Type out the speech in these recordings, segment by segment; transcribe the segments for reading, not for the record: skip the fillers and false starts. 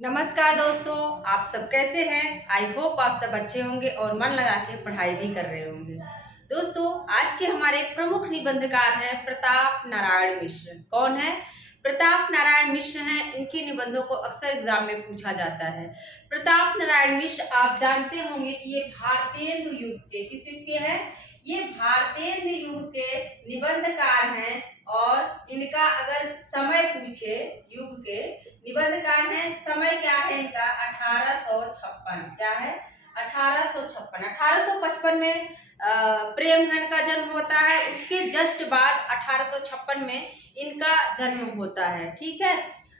नमस्कार दोस्तों, आप सब कैसे हैं? आई होप आप सब अच्छे होंगे और मन लगा के पढ़ाई भी कर रहे होंगे। दोस्तों, आज के हमारे प्रमुख निबंधकार हैं प्रताप नारायण मिश्र। कौन है? प्रताप नारायण मिश्र हैं। इनके निबंधों को अक्सर एग्जाम में पूछा जाता है। प्रताप नारायण मिश्र आप जानते होंगे कि ये भारतेंदु युग के किस युग के हैं? ये भारतेंदु युग के निबंधकार हैं और इनका अगर समय पूछे युग के निबंधकार है, समय क्या है इनका? 1856। क्या है? 1856। 1855 में प्रेमधन का जन्म होता है। उसके जस्ट बाद 1856 में इनका जन्म होता है। ठीक है।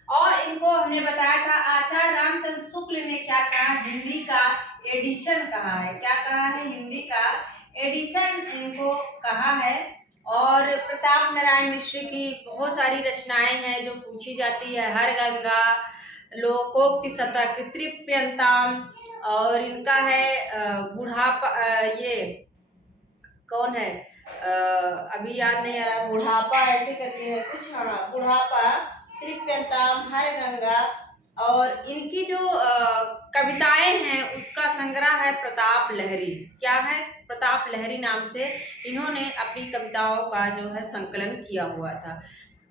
और इनको हमने बताया था आचार्य रामचंद्र शुक्ल ने क्या कहा? हिंदी का एडिशन कहा है। क्या कहा है? हिंदी का एडिशन इनको कहा है। और प्रताप नारायण मिश्र की बहुत सारी रचनाएं हैं जो पूछी जाती है। हर गंगा, लोकोक्ति शतक, तृप्यंताम, और इनका है बुढ़ापा। ये कौन है? अभी याद नहीं आ रहा। बुढ़ापा ऐसे करके है कुछ। हाँ, बुढ़ापा, तृप्यंताम, हर गंगा। और इनकी जो कविताएं हैं उसका संग्रह है प्रताप लहरी। क्या है? प्रताप लहरी नाम से इन्होंने अपनी कविताओं का जो है संकलन किया हुआ था।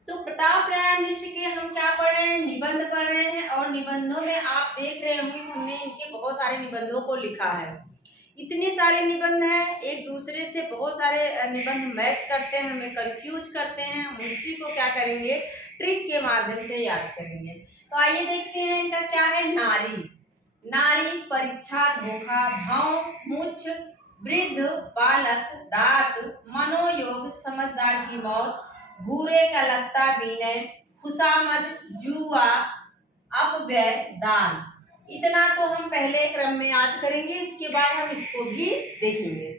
तो प्रताप नारायण मिश्र के हम क्या पढ़ रहे हैं? निबंध पढ़ रहे हैं। और निबंधों में आप देख रहे होंगे कि हमने इनके बहुत सारे निबंधों को लिखा है। इतने सारे निबंध हैं, एक दूसरे से बहुत सारे निबंध मैच करते हैं, हमें कंफ्यूज करते हैं। हम उसी को क्या करेंगे? ट्रिक के माध्यम से याद करेंगे। तो आइए देखते हैं इनका क्या है। नारी, नारी, परीक्षा, धोखा, भाव, मूछ, वृद्ध, बालक, दांत, मनोयोग, समझदार की मौत, भूरे का लगता विनय, खुशामद, जुआ, अपव्यय, दान। इतना तो हम पहले क्रम में याद करेंगे, इसके बाद हम इसको भी देखेंगे।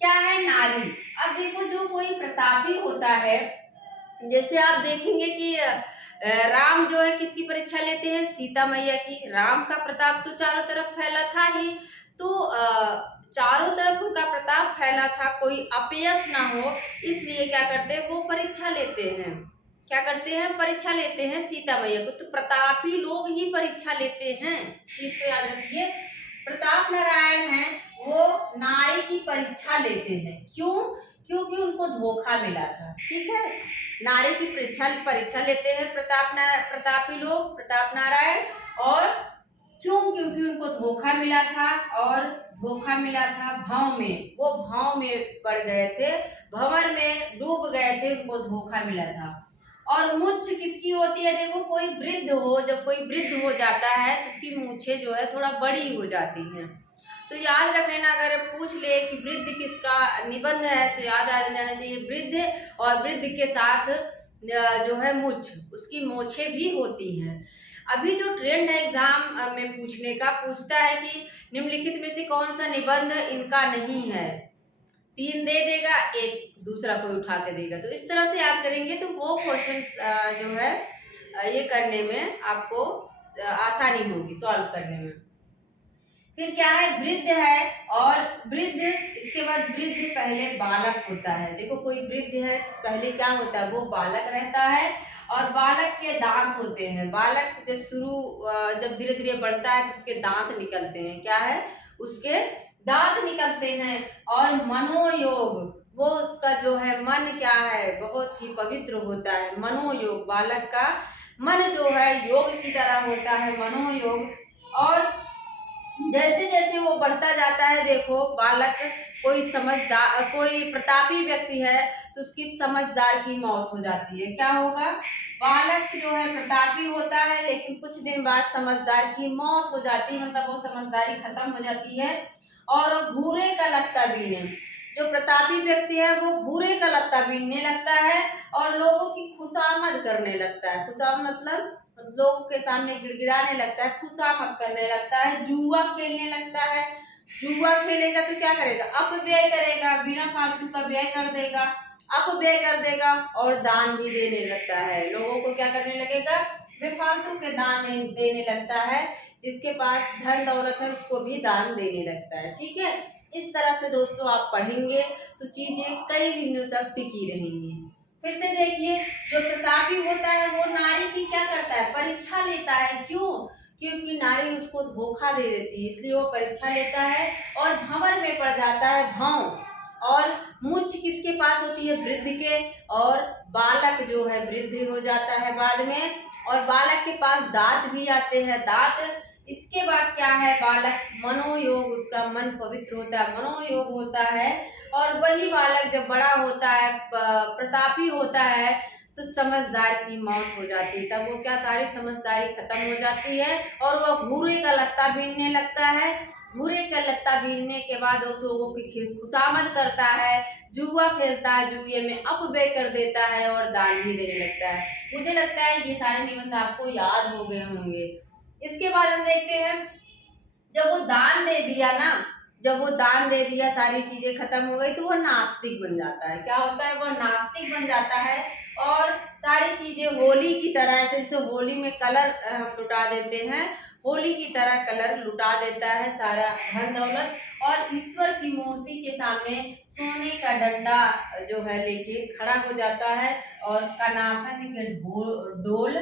क्या है नारी? अब देखो, जो कोई प्रतापी होता है, जैसे आप देखेंगे कि राम जो है किसकी परीक्षा लेते हैं? सीता मैया की। राम का प्रताप तो चारों तरफ फैला था ही, तो चारों तरफ उनका प्रताप फैला था, कोई अपयश ना हो, इसलिए क्या करते हैं? वो परीक्षा लेते हैं। क्या करते हैं? परीक्षा लेते हैं सीता मैया को। तो प्रतापी लोग ही परीक्षा लेते हैं, इस चीज को याद रखिए। प्रताप नारायण हैं, वो नारी की परीक्षा लेते हैं। क्यों? क्योंकि उनको धोखा मिला था। ठीक है। नारी की परीक्षा लेते हैं प्रतापी लोग, प्रताप नारायण। और क्यों? क्योंकि उनको धोखा मिला था। और धोखा मिला था भाव में, वो भाव में पड़ गए थे, भंवर में डूब गए थे, उनको धोखा मिला था। और मूंछ किसकी होती है? देखो, कोई वृद्ध हो, जब कोई वृद्ध हो जाता है तो उसकी मूछे जो है थोड़ा बड़ी हो जाती हैं। तो याद रख लेना, अगर पूछ ले कि वृद्ध किसका निबंध है तो याद आ जाना चाहिए वृद्ध। और वृद्ध के साथ जो है मूछ, उसकी मोछे भी होती हैं। अभी जो ट्रेंड है एग्जाम में पूछने का, पूछता है कि निम्नलिखित में से कौन सा निबंध इनका नहीं है? 3 दे देगा, एक दूसरा कोई उठा के देगा। तो इस तरह से याद करेंगे तो वो क्वेश्चन जो है ये करने में आपको आसानी होगी, सॉल्व करने में। फिर क्या है? वृद्ध है। और वृद्ध, इसके बाद वृद्ध पहले बालक होता है। देखो, कोई वृद्ध है तो पहले क्या होता है? वो बालक रहता है। और बालक के दांत होते हैं। बालक जब धीरे धीरे बढ़ता है तो उसके दांत निकलते हैं। क्या है? उसके दांत निकलते हैं। और मनोयोग, वो उसका जो है मन क्या है? बहुत ही पवित्र होता है। मनोयोग, बालक का मन जो है योग की तरह होता है, मनोयोग। और जैसे जैसे वो बढ़ता जाता है, देखो बालक, कोई समझदार, कोई प्रतापी व्यक्ति है तो उसकी समझदार की मौत हो जाती है। क्या होगा? बालक जो है प्रतापी होता है, लेकिन कुछ दिन बाद समझदार की मौत हो जाती है, मतलब वो समझदारी खत्म हो जाती है। और भूरे का लगता बीने, जो प्रतापी व्यक्ति है वो भूरे का लगता बीनने लगता है और लोगों की खुशामद करने लगता है। खुशामद मतलब लोगों के सामने गिड़गिड़ाने लगता है, खुशामद करने लगता है, जुआ खेलने लगता है। जुआ खेलेगा तो क्या करेगा? अपव्यय करेगा, बिना फालतू का व्यय कर देगा, अपव्यय कर देगा। और दान भी देने लगता है, लोगों को क्या करने लगेगा? बेफालतू के दान देने लगता है। जिसके पास धन दौलत है उसको भी दान देने लगता है। ठीक है। इस तरह से दोस्तों आप पढ़ेंगे तो चीजें कई दिनों तक टिकी रहेंगी। फिर से देखिए, जो प्रतापी होता है वो नारी की क्या करता है? परीक्षा लेता है। क्यों? क्योंकि नारी उसको धोखा दे देती है, इसलिए वो परीक्षा लेता है और भंवर में पड़ जाता है भंव। और मुच्छ किसके पास होती है? वृद्ध के। और बालक जो है वृद्ध हो जाता है बाद में। और बालक के पास दांत भी आते हैं, दांत। इसके बाद क्या है? बालक मनोयोग, उसका मन पवित्र होता है, मनोयोग होता है। और वही बालक जब बड़ा होता है, प्रतापी होता है, तो समझदार की मौत हो जाती है। तब वो क्या, सारी समझदारी खत्म हो जाती है और वह भूरे का लत्ता बीनने लगता है। भूरे का लत्ता बीनने के बाद उस लोगों की खुशामद करता है, जुआ खेलता है, जुए में अपव्यय कर देता है और दान भी देने लगता है। मुझे लगता है ये सारे निबंध आपको याद हो गए होंगे। इसके बाद हम देखते हैं, जब वो दान दे दिया ना, जब वो दान दे दिया, सारी चीजें खत्म हो गई, तो वह नास्तिक बन जाता है। क्या होता है? वह नास्तिक बन जाता है। और सारी चीजें होली की तरह, ऐसे जैसे होली में कलर हम लुटा देते हैं, होली की तरह कलर लुटा देता है सारा धन दौलत। और ईश्वर की मूर्ति के सामने सोने का डंडा जो है लेके खड़ा हो जाता है और कनातन के डोल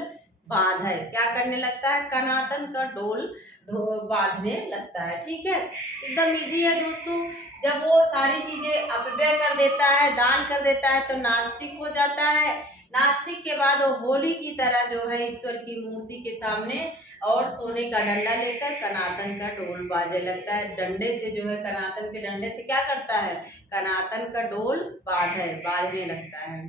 बांधे, क्या करने लगता है? कनातन का डोल बांधने लगता है। ठीक है, एकदम इजी है दोस्तों। जब वो सारी चीजें अपव्यय कर देता है, दान कर देता है, तो नास्तिक हो जाता है। नास्तिक के बाद वो होली की तरह जो है ईश्वर की मूर्ति के सामने और सोने का डंडा लेकर कनातन का डोल बाजे लगता है। डंडे से जो है, कनातन के डंडे से क्या करता है? कनातन का डोल बाजने लगता है।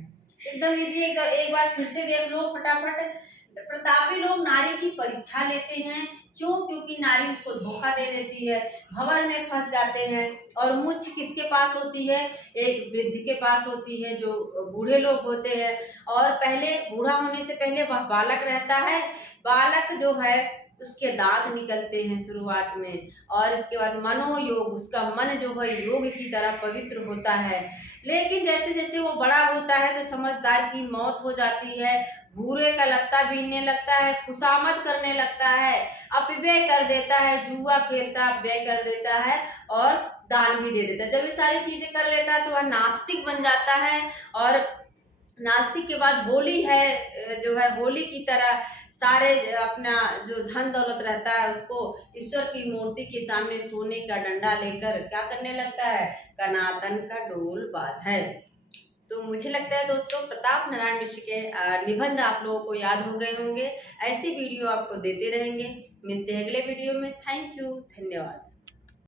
एकदम इजी। एक बार फिर से देख लो फटाफट। प्रतापी लोग नारी की परीक्षा लेते हैं। क्यों? क्योंकि नारी उसको धोखा दे देती है, भंवर में फंस जाते हैं। और मुच्छ किसके पास होती है? एक वृद्ध के पास होती है, जो बूढ़े लोग होते हैं। और पहले, बूढ़ा होने से पहले वह बालक रहता है। बालक जो है उसके दांत निकलते हैं शुरुआत में। और इसके बाद मनोयोग, उसका मन जो है योग की तरह पवित्र होता है। लेकिन जैसे जैसे वो बड़ा होता है तो समझदार की मौत हो जाती है, भूरे का लत्ता बीनने लगता है, खुशामद करने लगता है, अपव्यय कर देता है, जुआ खेलता है, व्यय कर देता है और दान भी दे देता है। जब ये सारी चीजें कर लेता है तो वह नास्तिक बन जाता है। और नास्तिक के बाद होली है, जो है होली की तरह सारे अपना जो धन दौलत रहता है उसको ईश्वर की मूर्ति के सामने सोने का डंडा लेकर क्या करने लगता है? कनातन का डोल बांधे। तो मुझे लगता है दोस्तों, प्रताप नारायण मिश्र के निबंध आप लोगों को याद हो गए होंगे। ऐसी वीडियो आपको देते रहेंगे। मिलते हैं अगले वीडियो में। थैंक यू, धन्यवाद।